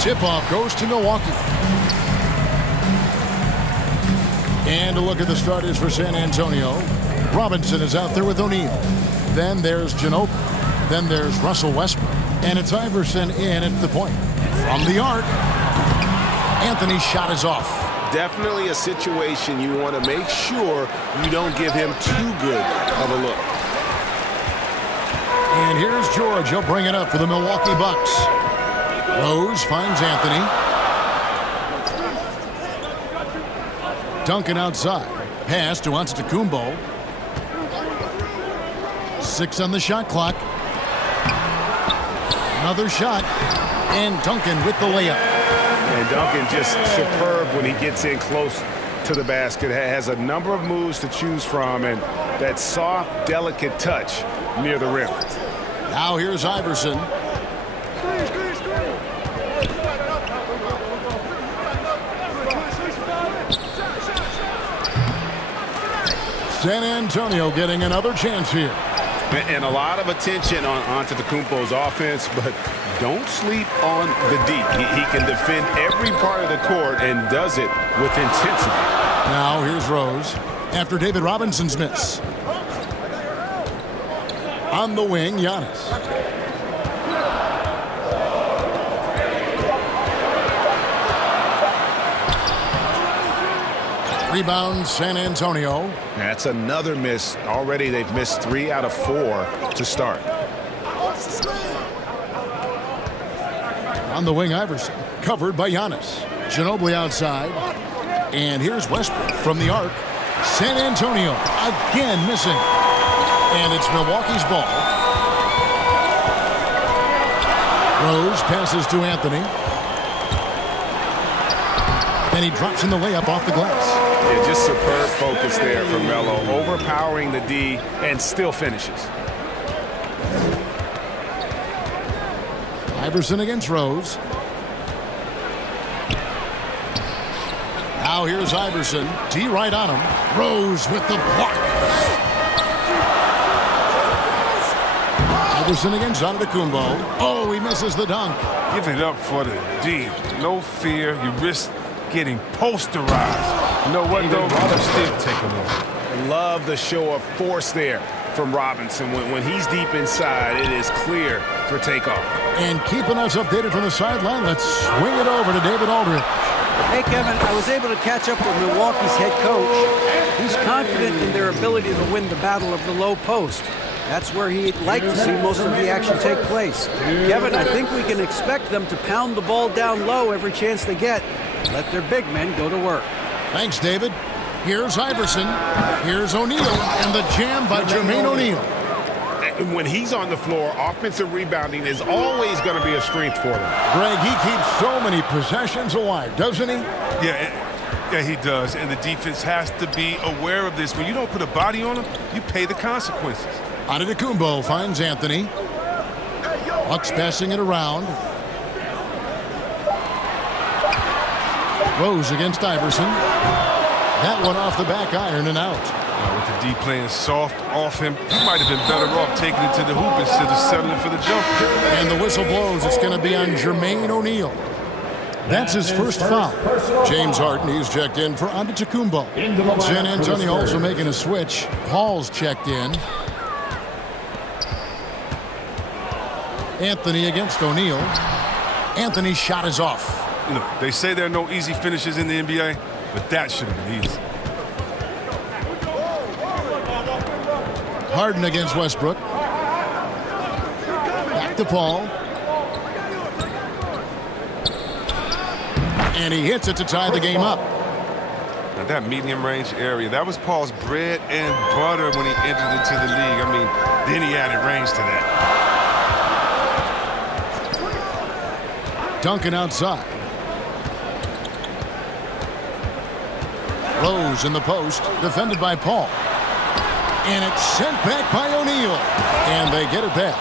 Tip-off goes to Milwaukee. And a look at the starters for San Antonio. Robinson is out there with O'Neal. Then there's Ginobili. Then there's Russell Westbrook. And it's Iverson in at the point. From the arc, Anthony's shot is off. Definitely a situation you want to make sure you don't give him too good of a look. And here's George. He'll bring it up for the Milwaukee Bucks. Rose finds Anthony. Duncan outside. Pass to Antetokounmpo. 6 on the shot clock. Another shot. And Duncan with the layup. And Duncan just superb when he gets in close to the basket. Has a number of moves to choose from, and that soft, delicate touch near the rim. Now here's Iverson. San Antonio getting another chance here. And a lot of attention on Antetokounmpo's offense, but don't sleep on the D. He can defend every part of the court and does it with intensity. Now here's Rose after David Robinson's miss. On the wing, Giannis. Rebound, San Antonio. That's another miss. Already they've missed 3 out of 4 to start. On the wing, Iverson. Covered by Giannis. Ginobili outside. And here's Westbrook from the arc. San Antonio again missing. And it's Milwaukee's ball. Rose passes to Anthony. And he drops in the layup off the glass. Yeah, just superb focus there from Melo, overpowering the D and still finishes. Iverson against Rose. Now here's Iverson. D right on him. Rose with the block. Iverson against Antetokounmpo. Oh, he misses the dunk. Give it up for the D. No fear. You risk getting posterized. You know what, though? You still take him on. Love the show of force there from Robinson. When he's deep inside, it is clear for takeoff. And keeping us updated from the sideline, let's swing it over to David Aldridge. Hey, Kevin, I was able to catch up with Milwaukee's head coach. He's confident in their ability to win the battle of the low post. That's where he'd like to see most of the action take place. Kevin, I think we can expect them to pound the ball down low every chance they get. Let their big men go to work. Thanks, David. Here's Iverson. Here's O'Neal. And the jam by Jermaine O'Neal. When he's on the floor, offensive rebounding is always going to be a strength for them. Greg, he keeps so many possessions alive, doesn't he? Yeah, he does. And the defense has to be aware of this. When you don't put a body on him, you pay the consequences. Antetokounmpo finds Anthony. Bucks passing it around. Rose against Iverson. That one off the back iron and out. With the D playing soft off him, he might have been better off taking it to the hoop instead of settling for the jumper. And the whistle blows. It's going to be on Jermaine O'Neal. That's his first foul. James Harden, he's checked in for Antetokounmpo. San Antonio also making a switch. Paul's checked in. Anthony against O'Neal. Anthony's shot is off. Look, they say there are no easy finishes in the NBA, but that should have been easy. Harden against Westbrook. Back to Paul. And he hits it to tie the game up. Now that medium range area, that was Paul's bread and butter when he entered into the league. I mean, then he added range to that. Duncan outside. Rose in the post, defended by Paul. And it's sent back by O'Neal. And they get it back.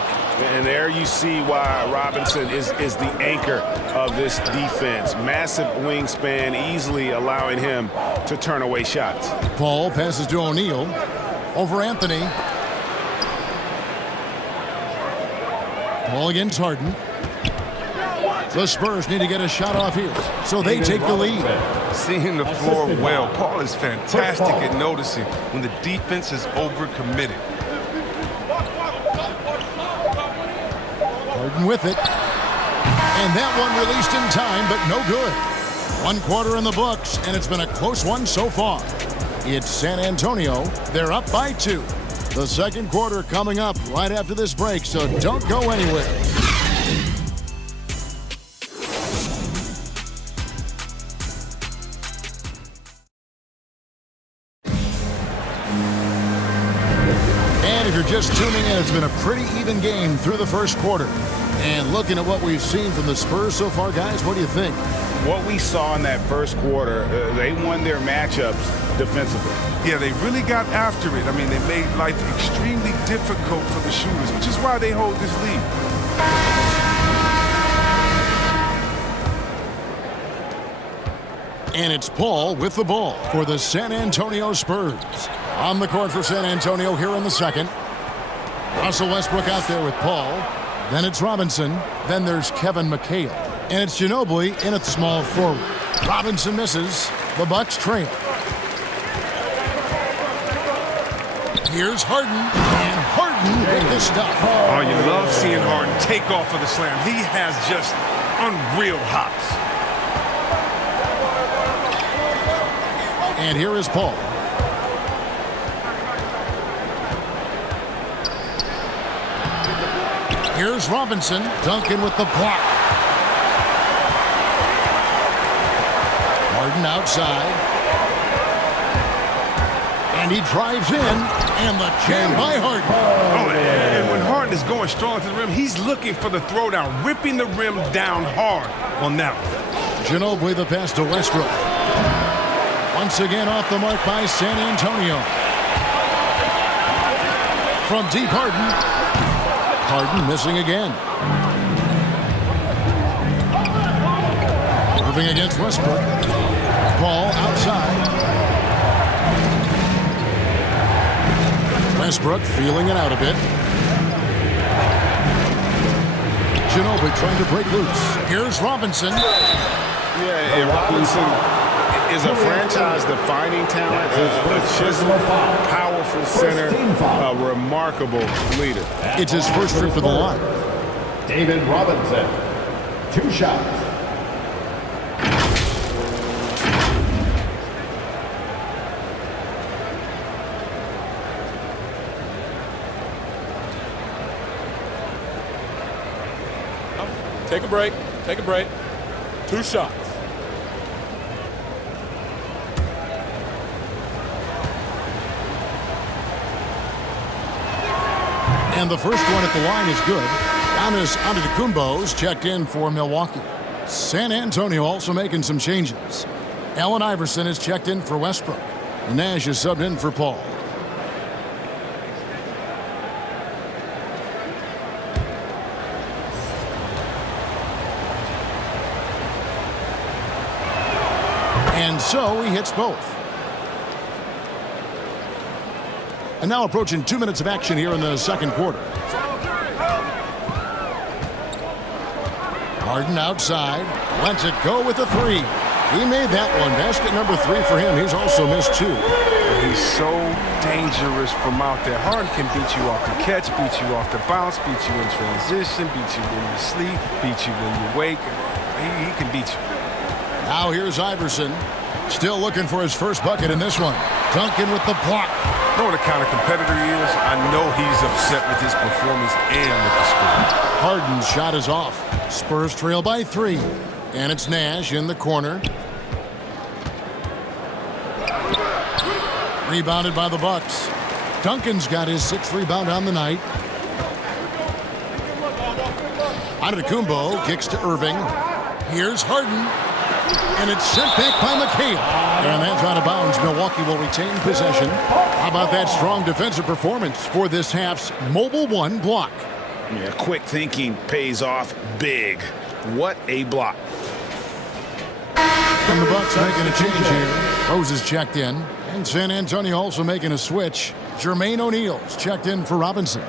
And there you see why Robinson is the anchor of this defense. Massive wingspan, easily allowing him to turn away shots. Paul passes to O'Neal. Over Anthony. Paul against Harden. The Spurs need to get a shot off here, so they take the lead. Seeing the floor well, Paul is fantastic at noticing when the defense is overcommitted. Harden with it. And that one released in time, but no good. 1 quarter in the books, and it's been a close one so far. It's San Antonio. They're up by 2. The second quarter coming up right after this break, so don't go anywhere. And if you're just tuning in, it's been a pretty even game through the first quarter. And looking at what we've seen from the Spurs so far, guys, what do you think? What we saw in that first quarter, they won their matchups defensively. Yeah, they really got after it. I mean, they made life extremely difficult for the shooters, which is why they hold this lead. And it's Paul with the ball for the San Antonio Spurs. On the court for San Antonio here in the second. Russell Westbrook out there with Paul. Then it's Robinson. Then there's Kevin McHale. And it's Ginobili in at small forward. Robinson misses. The Bucks trail. Here's Harden. And Harden with the stuff. Oh, you love seeing Harden take off of the slam. He has just unreal hops. And here is Paul. Here's Robinson. Duncan with the block. Harden outside. And he drives in. And the jam by Harden. Oh, and when Harden is going strong to the rim, he's looking for the throwdown, ripping the rim down hard on that one. Ginobili the pass to Westbrook. Once again off the mark by San Antonio. From deep Harden. Harden missing again. Moving against Westbrook. Ball outside. Westbrook feeling it out a bit. Ginobili trying to break loose. Here's Robinson. Yeah, and Robinson is a franchise-defining talent, a chiseled, powerful center, a remarkable leader. It's his first trip to the line. David Robinson, 2 shots. Take a break. Take a break. 2 shots. And the first one at the line is good. Giannis Antetokounmpo's checked in for Milwaukee. San Antonio also making some changes. Allen Iverson is checked in for Westbrook. Nash is subbed in for Paul. And so he hits both. And now approaching 2 minutes of action here in the second quarter. Harden outside. Lets it go with a 3. He made that one. Basket number 3 for him. He's also missed 2. He's so dangerous from out there. Harden can beat you off the catch, beat you off the bounce, beat you in transition, beat you when you sleep, beat you when you wake. He can beat you. Now here's Iverson. Still looking for his first bucket in this one. Duncan with the block. You know what kind of competitor he is? I know he's upset with his performance and with the score. Harden's shot is off. Spurs trail by 3. And it's Nash in the corner. Rebounded by the Bucks. Duncan's got his 6th rebound on the night. Antetokounmpo kicks to Irving. Here's Harden. And it's sent back by McHale. And that's out of bounds. Milwaukee will retain possession. How about that strong defensive performance for this half's Mobile 1 block? Yeah, quick thinking pays off big. What a block. And the Bucks making a change here. Rose is checked in. And San Antonio also making a switch. Jermaine O'Neal's checked in for Robinson.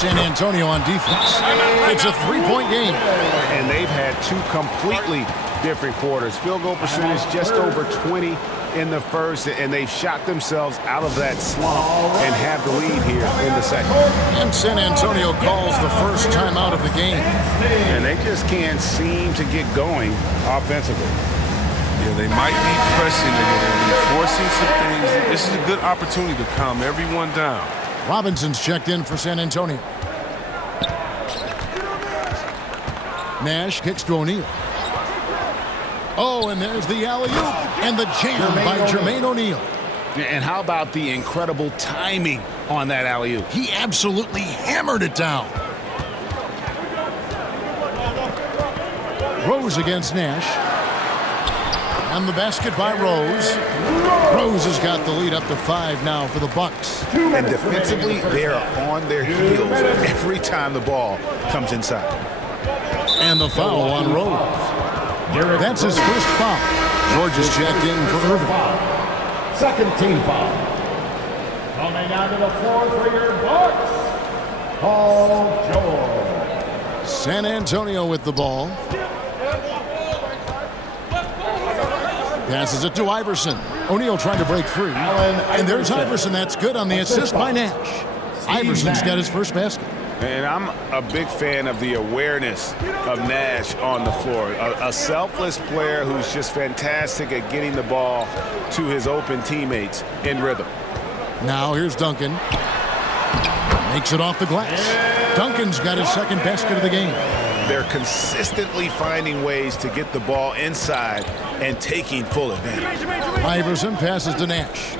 San Antonio on defense. It's a three-point game. And they've had two completely different quarters. Field goal percentage just over 20 in the first, and they've shot themselves out of that slump and have the lead here in the second. And San Antonio calls the first timeout of the game. And they just can't seem to get going offensively. Yeah, they might be pressing a little, forcing some things. This is a good opportunity to calm everyone down. Robinson's checked in for San Antonio. Nash kicks to O'Neal. Oh, and there's the alley-oop and the jam by Jermaine O'Neal. And how about the incredible timing on that alley-oop? He absolutely hammered it down. Rose against Nash. And the basket by Rose. Rose has got the lead up to 5 now for the Bucks. And defensively, they are on their heels every time the ball comes inside. And the foul on Rose. That's his first foul. George is checked in for Irving. Second team foul. Coming onto the floor for your Bucks, Paul George. San Antonio with the ball. Passes it to Iverson. O'Neal trying to break free. And there's Iverson. That's good on the assist by Nash. Iverson's got his first basket. And I'm a big fan of the awareness of Nash on the floor. A selfless player who's just fantastic at getting the ball to his open teammates in rhythm. Now here's Duncan. Makes it off the glass. Duncan's got his second basket of the game. They're consistently finding ways to get the ball inside and taking full advantage. Iverson passes to Nash.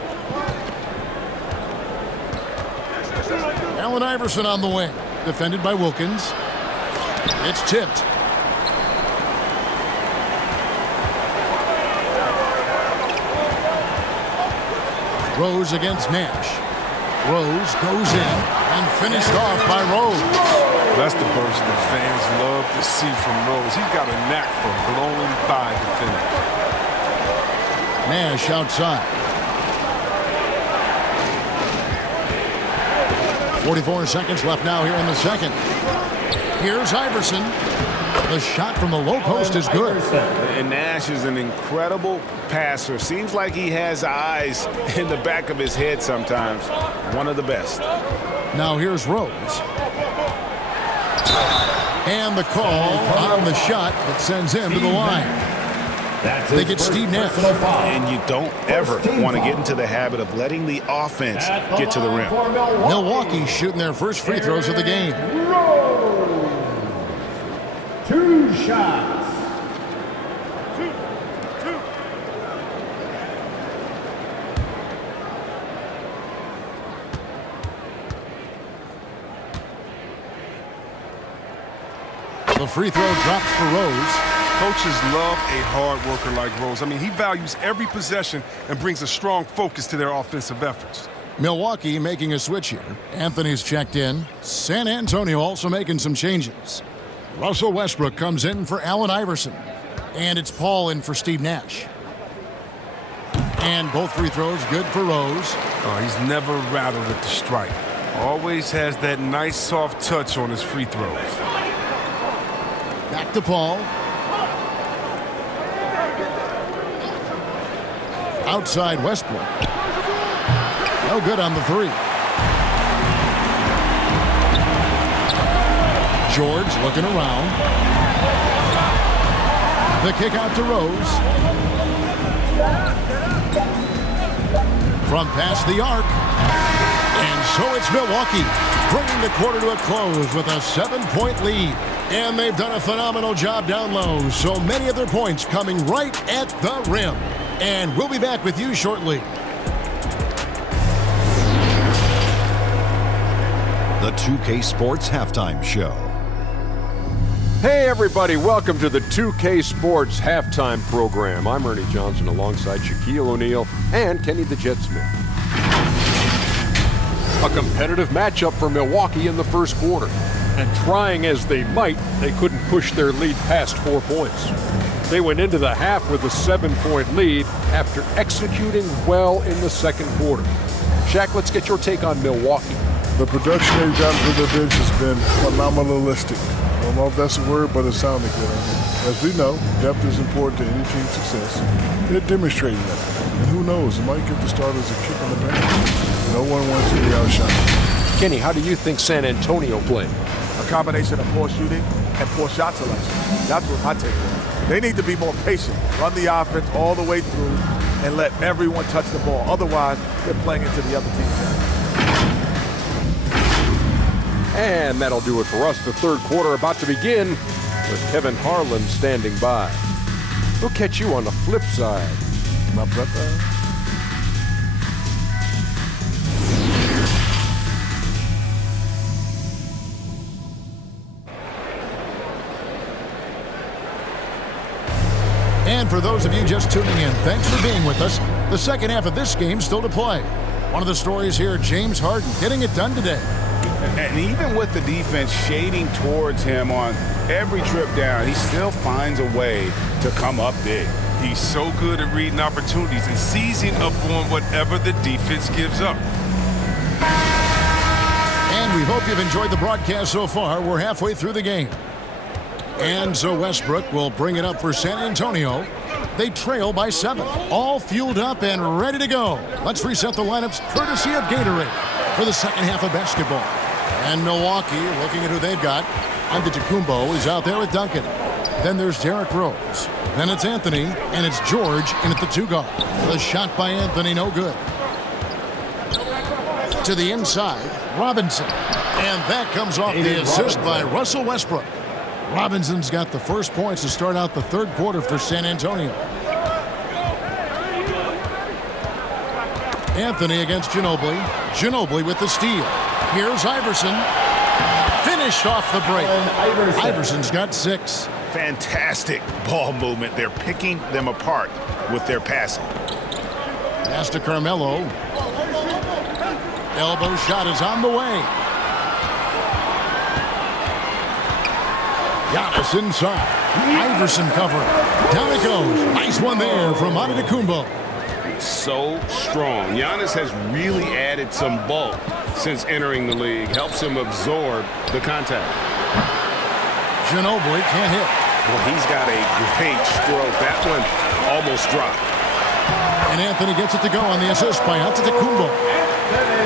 Allen Iverson on the wing. Defended by Wilkins. It's tipped. Rose against Nash. Rose goes in and finished off by Rose. That's the burst that fans love to see from Rose. He's got a knack for blowing by defenders. Nash outside. 44 seconds left now here in the second. Here's Iverson. The shot from the low post is good. And Nash is an incredible passer. Seems like he has eyes in the back of his head sometimes. One of the best. Now here's Rose. And the call on the shot that sends him to the line. They get Steve Nash. And you don't ever want to get into the habit of letting the offense get to the rim. Milwaukee shooting their first free throws of the game. 2 shots. The free throw drops for Rose. Coaches love a hard worker like Rose. I mean, he values every possession and brings a strong focus to their offensive efforts. Milwaukee making a switch here. Anthony's checked in. San Antonio also making some changes. Russell Westbrook comes in for Allen Iverson. And it's Paul in for Steve Nash. And both free throws good for Rose. Oh, he's never rattled at the stripe. Always has that nice soft touch on his free throws. Back to Paul. Outside Westbrook. No good on the three. George looking around. The kick out to Rose. From past the arc. And so it's Milwaukee bringing the quarter to a close with a 7-point lead. And they've done a phenomenal job down low. So many of their points coming right at the rim. And we'll be back with you shortly. The 2K Sports Halftime Show. Hey everybody, welcome to the 2K Sports Halftime Program. I'm Ernie Johnson alongside Shaquille O'Neal and Kenny the Jet Smith. A competitive matchup for Milwaukee in the first quarter. And trying as they might, they couldn't push their lead past 4 points. They went into the half with a 7-point lead after executing well in the second quarter. Shaq, let's get your take on Milwaukee. The production they've gotten for their bench has been phenomenalistic. I don't know if that's a word, but it sounded good. As we know, depth is important to any team's success. They're demonstrating that. And who knows, it might give the starters a kick in the pants. No one wants to be outshot. Kenny, how do you think San Antonio played? A combination of poor shooting and poor shot selection. That's what my take was. They need to be more patient, run the offense all the way through, and let everyone touch the ball. Otherwise, they're playing into the other team's hands. And that'll do it for us. The third quarter about to begin with Kevin Harlan standing by. We'll catch you on the flip side, my brother. And for those of you just tuning in, thanks for being with us. The second half of this game still to play. One of the stories here, James Harden getting it done today. And even with the defense shading towards him on every trip down, he still finds a way to come up big. He's so good at reading opportunities and seizing up on whatever the defense gives up. And we hope you've enjoyed the broadcast so far. We're halfway through the game. And so Westbrook will bring it up for San Antonio. They trail by 7. All fueled up and ready to go. Let's reset the lineups courtesy of Gatorade for the second half of basketball. And Milwaukee, looking at who they've got. Antetokounmpo is out there with Duncan. Then there's Derrick Rose. Then it's Anthony, and it's George in at the 2 guard. The shot by Anthony, no good. To the inside, Robinson. And that comes off the assist by Russell Westbrook. Robinson's got the first points to start out the third quarter for San Antonio. Anthony against Ginobili. Ginobili with the steal. Here's Iverson. Finished off the break. Iverson's got 6. Fantastic ball movement. They're picking them apart with their passing. Pass to Carmelo. Elbow shot is on the way. Giannis inside. Iverson covering. Down it goes. Nice one there from Antetokounmpo. So strong. Giannis has really added some bulk since entering the league. Helps him absorb the contact. Ginobili can't hit. Well, he's got a great stroke. That one almost dropped. And Anthony gets it to go on the assist by Antetokounmpo.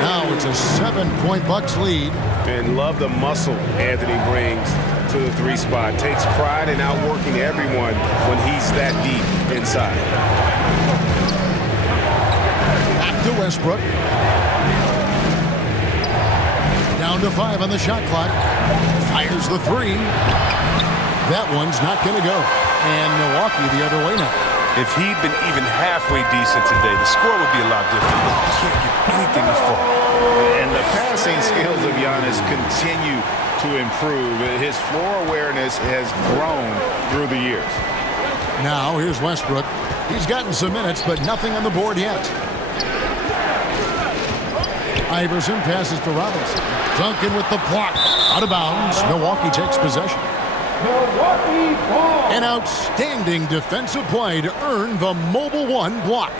Now it's a 7-point Bucks lead. And love the muscle Anthony brings to the 3 spot. Takes pride in outworking everyone when he's that deep inside. Back to Westbrook. Down to 5 on the shot clock. Fires the 3. That one's not going to go. And Milwaukee the other way now. If he'd been even halfway decent today, the score would be a lot different. He can't get anything to fall. And the passing skills of Giannis continue to improve. His floor awareness has grown through the years. Now here's Westbrook. He's gotten some minutes, but nothing on the board yet. Iverson passes to Robinson. Duncan with the block. Out of bounds. Milwaukee takes possession. Milwaukee ball. An outstanding defensive play to earn the Mobile 1 block.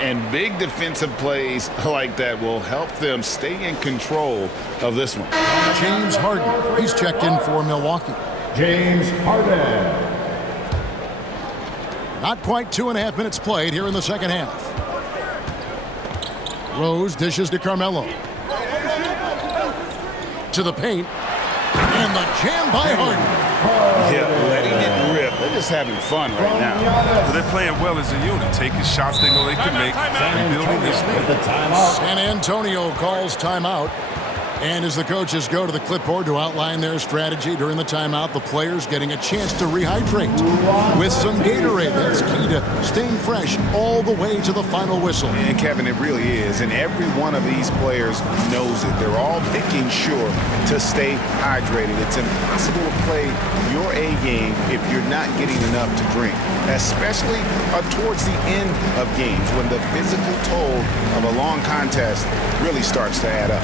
And big defensive plays like that will help them stay in control of this one. James Harden. He's checked in for Milwaukee. James Harden. Not quite 2.5 minutes played here in the second half. Rose dishes to Carmelo. To the paint. And the jam by Harden. Yeah, letting it rip. They're just having fun right now. But they're playing well as a unit, taking shots they know they can make, and building this lead. San Antonio calls timeout. And as the coaches go to the clipboard to outline their strategy during the timeout, the players getting a chance to rehydrate with some Gatorade. That's key to staying fresh all the way to the final whistle. And Kevin, it really is. And every one of these players knows it. They're all making sure to stay hydrated. It's impossible to play your A game if you're not getting enough to drink, especially towards the end of games when the physical toll of a long contest really starts to add up.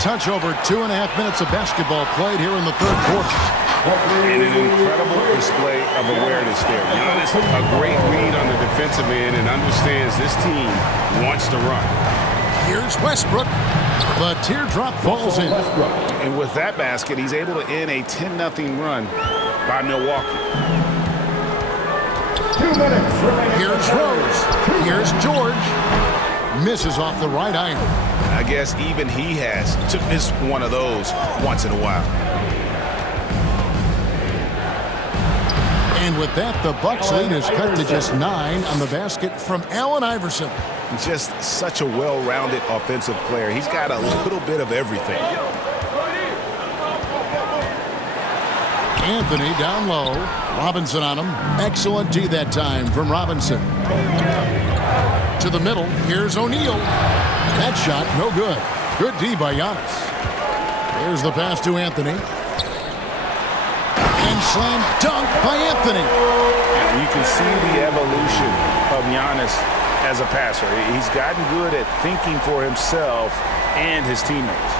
touch over 2.5 minutes of basketball played here in the third quarter. And an incredible display of awareness there. Giannis, a great read on the defensive end and understands this team wants to run. Here's Westbrook. The teardrop falls in. And with that basket, he's able to end a 10-0 run by Milwaukee. 2 minutes remaining. Here's Rose. Here's George. Misses off the right iron. I guess even he has to miss one of those once in a while. And with that, the Bucks lead is cut to just 9 on the basket from Allen Iverson. Just such a well-rounded offensive player. He's got a little bit of everything. Anthony down low. Robinson on him. Excellent D that time from Robinson. To the middle. Here's O'Neal. That shot, no good. Good D by Giannis. Here's the pass to Anthony. And slam dunk by Anthony. You can see the evolution of Giannis as a passer. He's gotten good at thinking for himself and his teammates.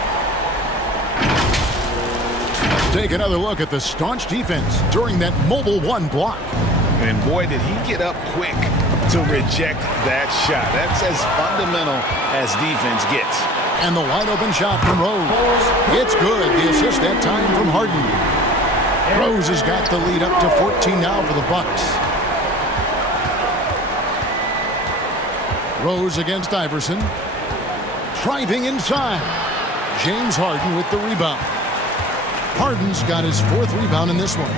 Take another look at the staunch defense during that mobile 1 block. And boy, did he get up quick to reject that shot. That's as fundamental as defense gets. And the wide open shot from Rose. It's good. The assist that time from Harden. Rose has got the lead up to 14 now for the Bucks. Rose against Iverson. Driving inside. James Harden with the rebound. Harden's got his 4th rebound in this one.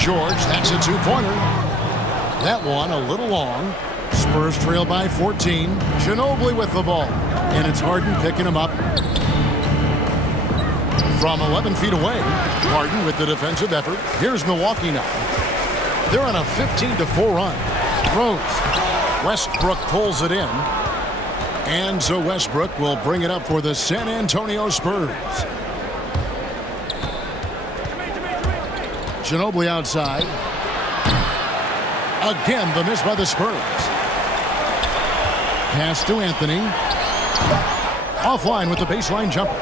George, that's a 2-pointer. That one a little long. Spurs trail by 14. Ginobili with the ball. And it's Harden picking him up. From 11 feet away, Harden with the defensive effort. Here's Milwaukee now. They're on a 15-4 run. Rose. Westbrook pulls it in. And so Westbrook will bring it up for the San Antonio Spurs. Ginobili outside. Again, the miss by the Spurs. Pass to Anthony. Offline with the baseline jumper.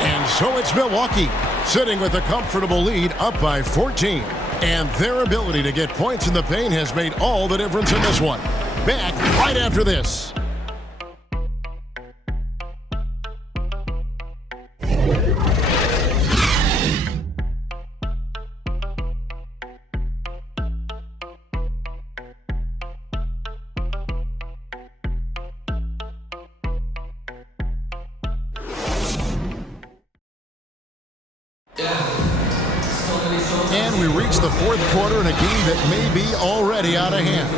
And so it's Milwaukee, sitting with a comfortable lead, up by 14. And their ability to get points in the paint has made all the difference in this one. Back right after this. And we reach the 4th quarter in a game that may be already out of hand.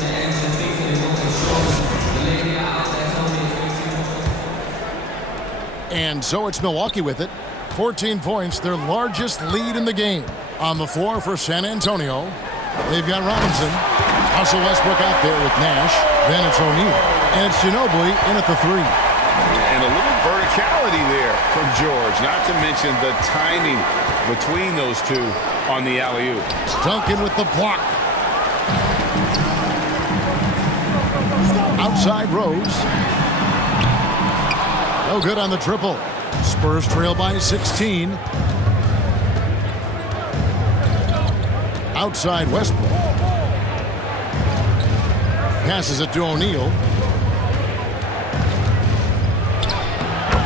And so it's Milwaukee with it. 14 points, their largest lead in the game. On the floor for San Antonio, they've got Robinson. Russell Westbrook out there with Nash. Then it's O'Neal. And it's Ginobili in at the 3. And a little verticality there from George, not to mention the timing between those two on the alley-oop. Duncan with the block. Outside Rose. No good on the triple. Spurs trail by 16. Outside Westbrook. Passes it to O'Neal.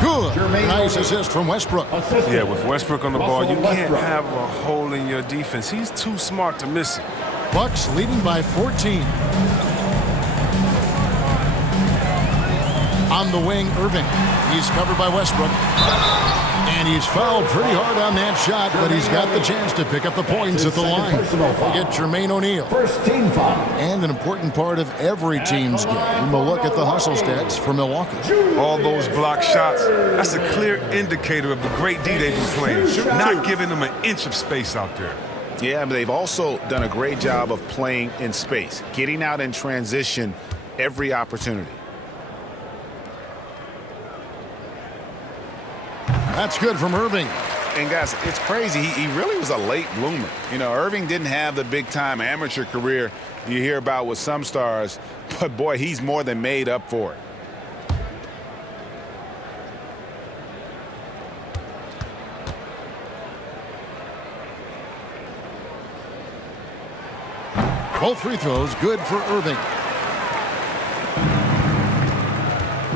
Good. Nice assist from Westbrook. Yeah, with Westbrook on the ball, you can't have a hole in your defense. He's too smart to miss it. Bucks leading by 14. On the wing, Irving. He's covered by Westbrook. And he's fouled pretty hard on that shot, but he's got the chance to pick up the points at the line. We'll get Jermaine O'Neal. First team foul. And an important part of every team's game. We'll look at the hustle stats for Milwaukee. All those block shots, that's a clear indicator of the great D they've been playing. Not giving them an inch of space out there. Yeah, but they've also done a great job of playing in space, getting out in transition every opportunity. That's good from Irving. And guys, it's crazy. He really was a late bloomer. You know, Irving didn't have the big-time amateur career you hear about with some stars, but boy, he's more than made up for it. Both free throws good for Irving.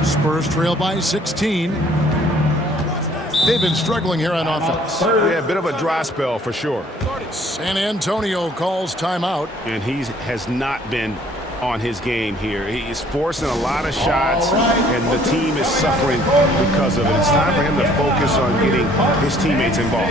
Spurs trail by 16. They've been struggling here on offense. Yeah, a bit of a dry spell for sure. San Antonio calls timeout. And he has not been on his game here. He's forcing a lot of shots, and the team is suffering because of it. It's time for him to focus on getting his teammates involved.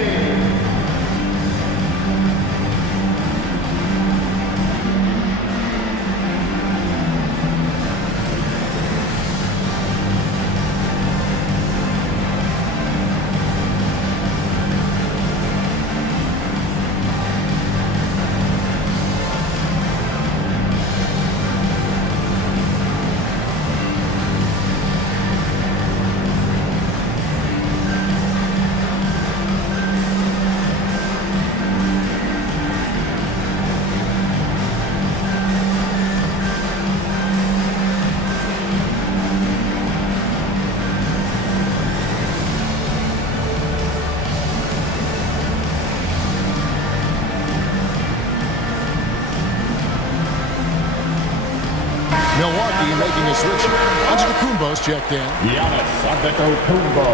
Milwaukee making a switch. Antetokounmpo's checked in. Giannis Antetokounmpo.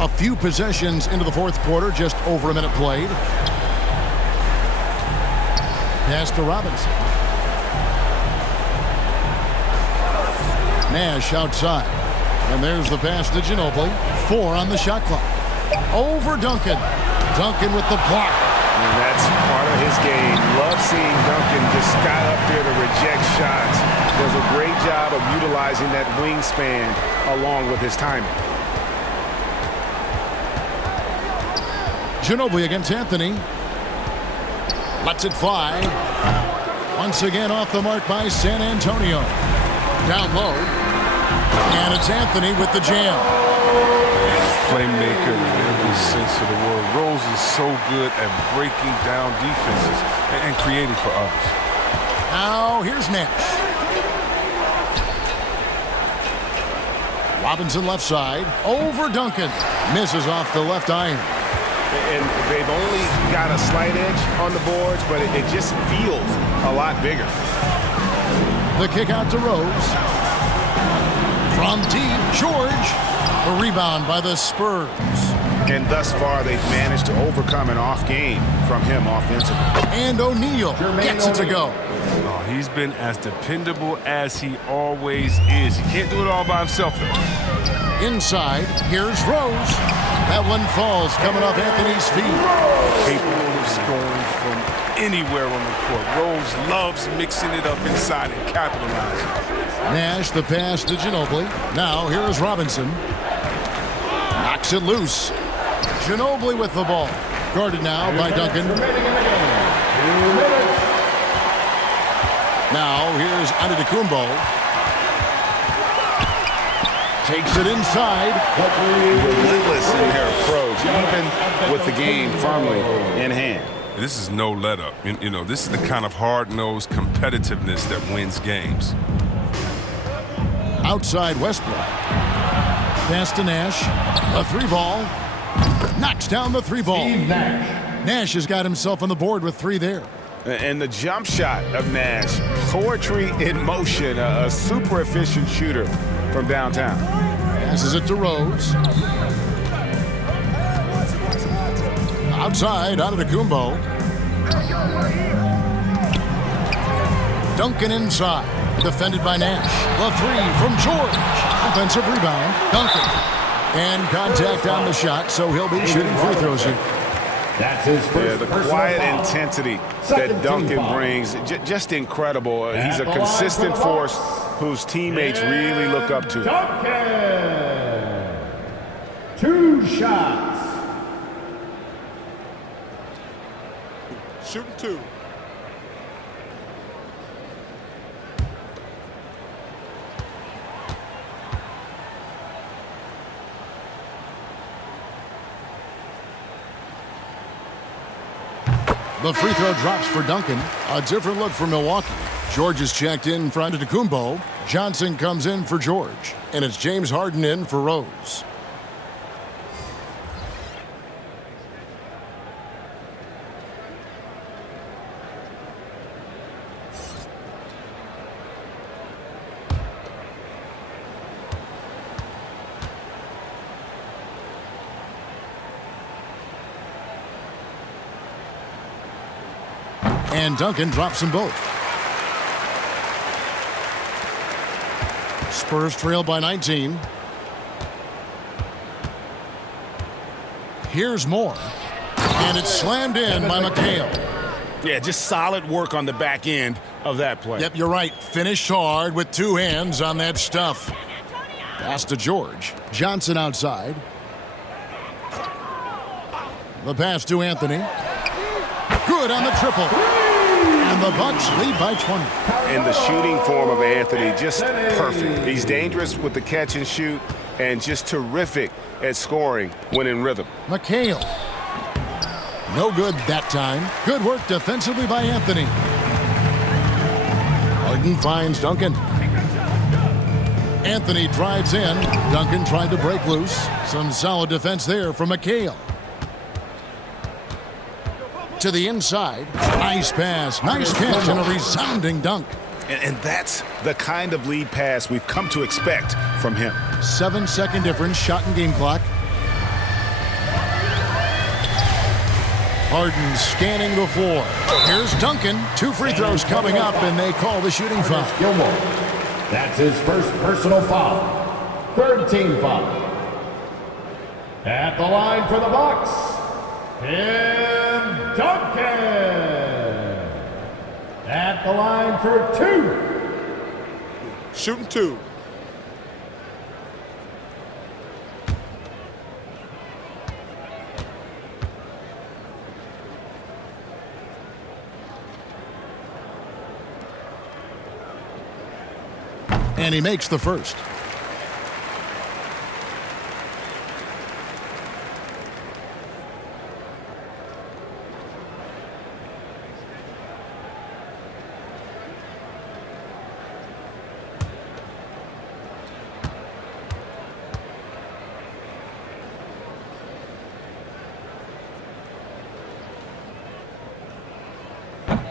A few possessions into the fourth quarter, just over a minute played. Pass to Robinson. Nash outside. And there's the pass to Ginobili. 4 on the shot clock. Over Duncan. Duncan with the block. And that's part of his game. Love seeing Duncan just got up there to reject shots. Does a great job of utilizing that wingspan along with his timing. Ginobili against Anthony. Lets it fly. Once again off the mark by San Antonio. Down low. And it's Anthony with the jam. Playmaker in every sense of the word. Rose is so good at breaking down defenses and creating for others. Now here's Nash. Robinson left side. Over Duncan. Misses off the left iron. And they've only got a slight edge on the boards, but it just feels a lot bigger. The kick out to Rose. From deep, George. The rebound by the Spurs. And thus far, they've managed to overcome an off game from him offensively. And O'Neal gets it to go. Oh, he's been as dependable as he always is. He can't do it all by himself, though. Inside, here's Rose. That one falls, coming off Anthony's feet. Capable of scoring from anywhere on the court. Rose loves mixing it up inside and capitalizing. Nash, the pass to Ginobili. Now, here is Robinson. Knocks it loose. Ginobili with the ball. Guarded now by Duncan. Now, here's Antetokounmpo. Takes it inside. Relentless in their approach, even with the game firmly in hand. This is no let-up. You know, this is the kind of hard-nosed competitiveness that wins games. Outside Westbrook. Pass to Nash. A 3-ball. Knocks down the 3-ball. Nash has got himself on the board with 3 there. And the jump shot of Nash. Poetry in motion. A super efficient shooter from downtown. Passes it to Rose. Outside, Antetokounmpo. Duncan inside. Defended by Nash. The 3 from George. Offensive rebound. Duncan. And contact on the shot, so he'll be shooting free throws here. That's his first the quiet intensity that Duncan brings, just incredible. He's a consistent force whose teammates really look up to. Duncan. 2 shots. Shooting 2. The free throw drops for Duncan. A different look for Milwaukee. George is checked in for Antetokounmpo. Johnson comes in for George. And it's James Harden in for Rose. And Duncan drops them both. Spurs trail by 19. Here's more. And it's slammed in by McHale. Yeah, just solid work on the back end of that play. Yep, you're right. Finished hard with two hands on that stuff. Pass to George. Johnson outside. The pass to Anthony. Good on the triple. And the Bucks lead by 20. And the shooting form of Anthony, just perfect. He's dangerous with the catch and shoot and just terrific at scoring when in rhythm. McHale. No good that time. Good work defensively by Anthony. Harden finds Duncan. Anthony drives in. Duncan tried to break loose. Some solid defense there from McHale. To the inside. Nice pass. Nice catch and a resounding dunk. And that's the kind of lead pass we've come to expect from him. 7-second difference, shot and game clock. Harden scanning the floor. Here's Duncan. 2 free throws coming up, and they call the shooting foul. Gilmore. That's his first personal foul. Third team foul. At the line for the Bucks, Tim Duncan. At the line for 2. Shooting 2. And he makes the first.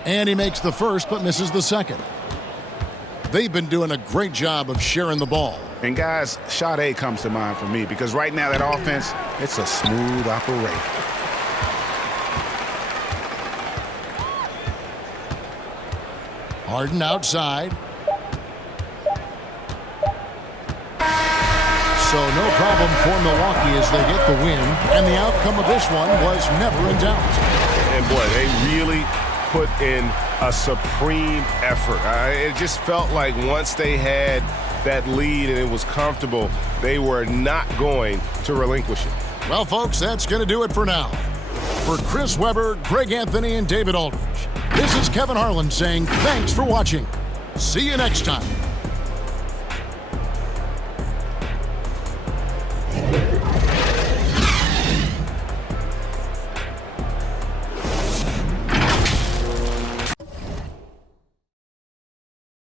And he makes the first, but misses the second. They've been doing a great job of sharing the ball. And guys, shot A comes to mind for me because right now that offense, it's a smooth operation. Harden outside. So no problem for Milwaukee as they get the win. And the outcome of this one was never in doubt. And boy, they really put in a supreme effort. It just felt like once they had that lead and it was comfortable, they were not going to relinquish it. Well, folks, that's going to do it for now. For Chris Webber, Greg Anthony, and David Aldridge, this is Kevin Harlan saying thanks for watching. See you next time.